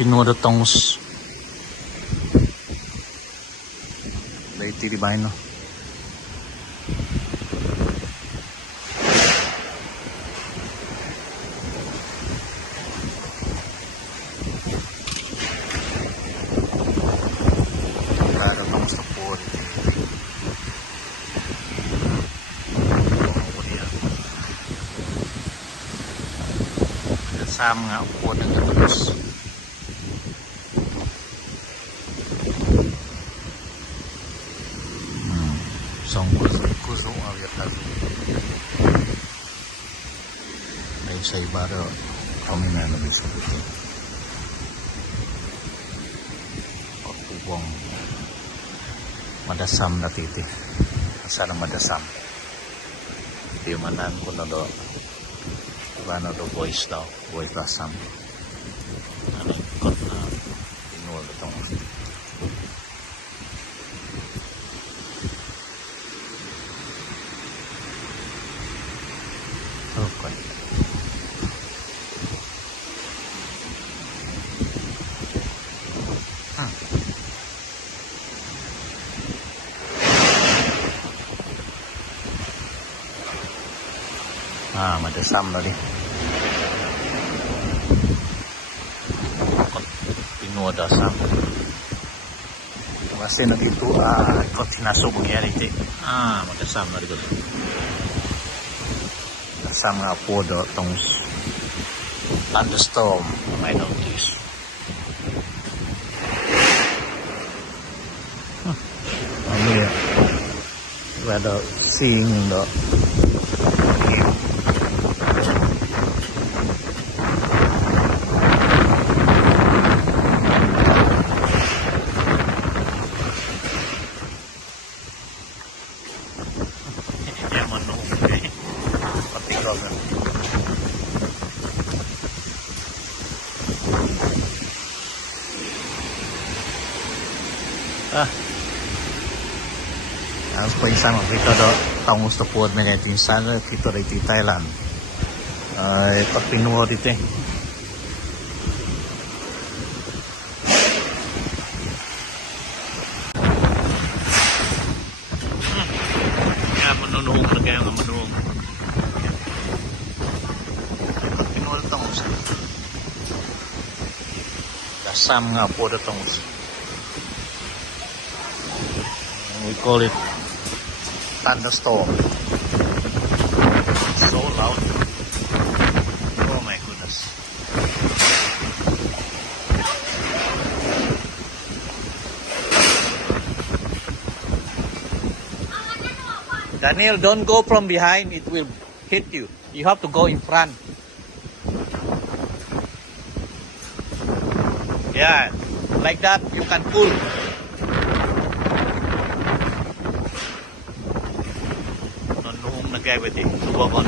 Pinuda tongos. Laiti di bahay no. Claro, tongos na po. Sama nga po ng tongos. São kuzung aviat lagi. Ay sa ibaro kami na namin sa puti. Pagpubong madasam na titi. Asal madasam. Di manan ko na do. Iba na do boys daw. Boys dasam. Ano ikot na inuwa itong okay. Madasam na din. Pinuha dasam. Kasi na dito, ikot sinasubong yan ito. Madasam na dito. Dasam nga po do, itong thunderstorm, I notice. Weather seeing the ang paisan kita do tangos to pod na kay tinsan kita di Thailand pag pinuho dito kaya manunuhong na kaya nga manuhong pag pinuho tangos dasam nga po do tangos. We call it thunderstorm. It's so loud. Oh my goodness. Daniel, don't go from behind. It will hit you. You have to go in front. Yeah, like that you can pull. Guy with it to work on.